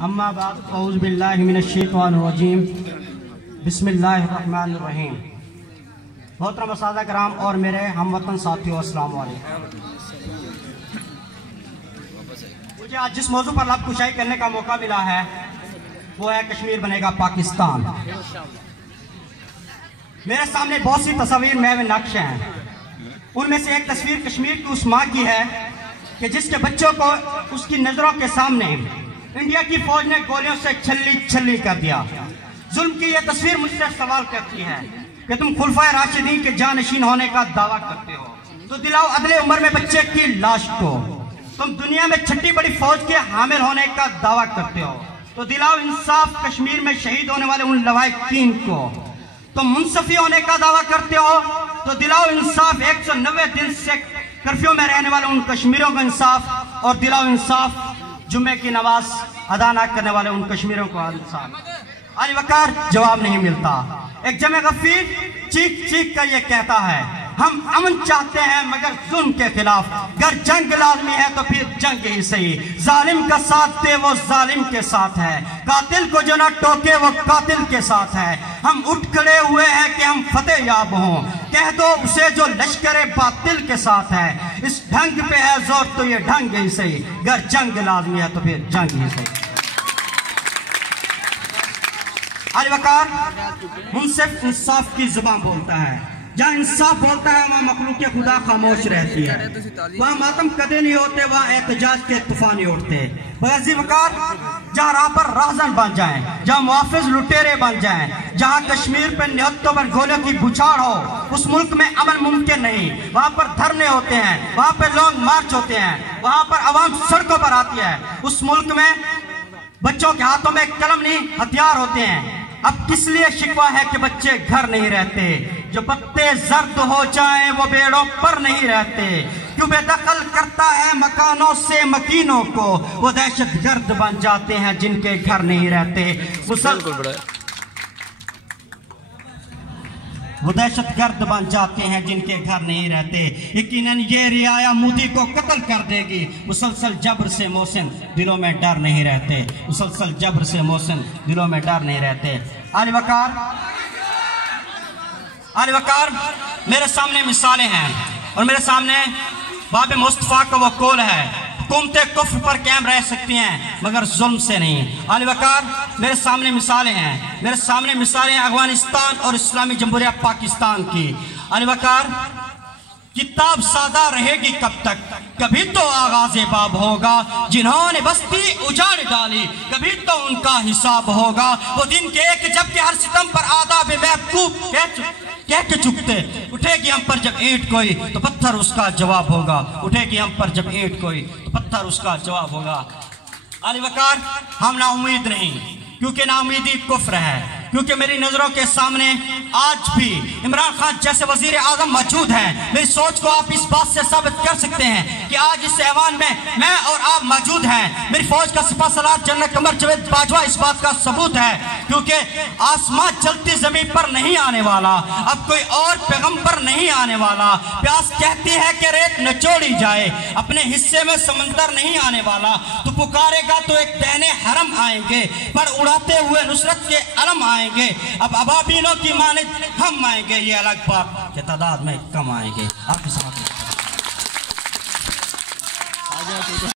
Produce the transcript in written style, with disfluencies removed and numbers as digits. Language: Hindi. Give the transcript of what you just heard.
अम्मा बाद औज़ु बिल्लाहि मिनश्शैतानिर्रजीम बिस्मिल्लाहिर्रहमानिर्रहीम। मोहतरम सादा कराम और मेरे हमवतन साथियों, अस्सलाम वालेकुम। मुझे आज जिस मौजू पर लब कुशाई करने का मौका मिला है वो है कश्मीर बनेगा पाकिस्तान। मेरे सामने बहुत सी तस्वीर में नक्श हैं। उनमें से एक तस्वीर कश्मीर की उस माँ की है कि जिसके बच्चों को उसकी नजरों के सामने इंडिया की फौज ने गोलियों से छल्ली छल्ली कर दिया। जुल्म की यह तस्वीर मुझसे सवाल करती है कि तुम खुलफाए राशिदीन के जानशीन होने का दावा करते हो तो दिलाओ अदले उम्र में बच्चे की लाश को। तुम दुनिया में छठी बड़ी फौज के हामिल होने का दावा करते हो तो दिलाओ इंसाफ कश्मीर में शहीद होने वाले उन लवाहिकीन को। तुम मुंसफी होने का दावा करते हो तो दिलाओ इंसाफ 190 दिन से कर्फ्यू में रहने वाले उन कश्मीरियों को इंसाफ, और दिलाओ इंसाफ जुम्मे की नमाज अदा न करने वाले उन कश्मीरियों को इंसाफ। अली वकार जवाब नहीं मिलता। एक जमे गफीर चीख चीख कर ये कहता है हम अमन चाहते हैं मगर जुल्म के खिलाफ। अगर जंग लाजमी है तो फिर जंग ही सही। जालिम का साथ दे वो जालिम के साथ है, कातिल को जो ना टोके वो कातिल के साथ है। हम उठ खड़े हुए हैं कि हम फतेह याब हों, कह दो उसे जो लश्करे बातिल के साथ है। इस ढंग पे है जोर तो ये ढंग ही सही। अगर जंग लाजमी है तो फिर जंग ही सही। अली वकार मुंसिफ इंसाफ की जुबान बोलता है। जहाँ इंसाफ बोलता है वहाँ मखलूक खुदा खामोश रहती है। वहाँ मातम कदे नहीं होते, वहाँ एहतजाज के तूफान नहीं उठते। बगैर वकार जहाँ राह पर राहजन बन जाएं, जहाँ मुआफिज लुटेरे बन जाएं, जहाँ कश्मीर पर निहत्तों पर गोलियों की बुछाड़ हो, उस मुल्क में अमन मुमकिन नहीं। वहाँ पर धरने होते हैं, वहाँ पर लॉन्ग मार्च होते हैं, वहाँ पर आवाम सड़कों पर आती है। उस मुल्क में बच्चों के हाथों में कलम नहीं हथियार होते हैं। अब किस लिए शिकवा है कि बच्चे घर नहीं रहते। जो पत्ते जर्द हो जाएं वो बेड़ों पर नहीं रहते। क्यों बेदखल करता है मकानों से मकीनों को, वो दहशत गर्द बन जाते हैं जिनके घर नहीं रहते। वो दहशत गर्द बन जाते हैं जिनके घर नहीं रहते। यकीनन ये रियाया मोदी को कत्ल कर देगी। मुसलसल जबर से मोहसिन दिलों में डर नहीं रहते। मुसलसल जबर से मोहसिन दिलों में डर नहीं रहते। अली वकार मेरे सामने मिसालें हैं और मेरे सामने बाब मुस्तफा का वो कौल है, हुकूमतें कुफ्र पर कायम रह सकती हैं मगर जुल्म से नहीं। अली वकार मेरे सामने मिसालें हैं, मेरे सामने मिसालें अफगानिस्तान और इस्लामी जमहूरिया पाकिस्तान की। अली वकार किताब सादा रहेगी कब तक, कभी तो आगाज़े बाब होगा। जिन्होंने बस्ती उजाड़ डाली कभी तो उनका हिसाब होगा। वो दिन के एक जब के हर सितम पर आदाब महबूब कह के चुकते। उठेगी हम पर जब ईंट कोई तो पत्थर उसका जवाब होगा। उठेगी हम पर जब ईंट कोई तो पत्थर उसका जवाब होगा। अली वकार हम ना उम्मीद नहीं, क्योंकि ना उम्मीदी कुफ्र है। क्योंकि मेरी नजरों के सामने आज भी इमरान खान जैसे वजीर आजम मौजूद हैं। मेरी सोच को आप इस बात से साबित कर सकते हैं कि आज इस ऐवान में मैं और आप मौजूद हैं। मेरी फौज का सिपह सलार जनरल कमर जावेद बाजवा इस बात का सबूत है। क्योंकि आसमान चलती जमीन पर नहीं आने वाला, अब कोई और पैगंबर नहीं आने वाला। प्यास कहती है कि रेत निचोड़ी जाए, अपने हिस्से में समंदर नहीं आने वाला। तो पुकारेगा तो एक तहने हरम आएंगे, पर उड़ाते हुए नुसरत के अलम आएंगे। अब अबाबीलों की माने हम आएंगे, ये अलग बात के तादाद में कम आएंगे। आपके साथ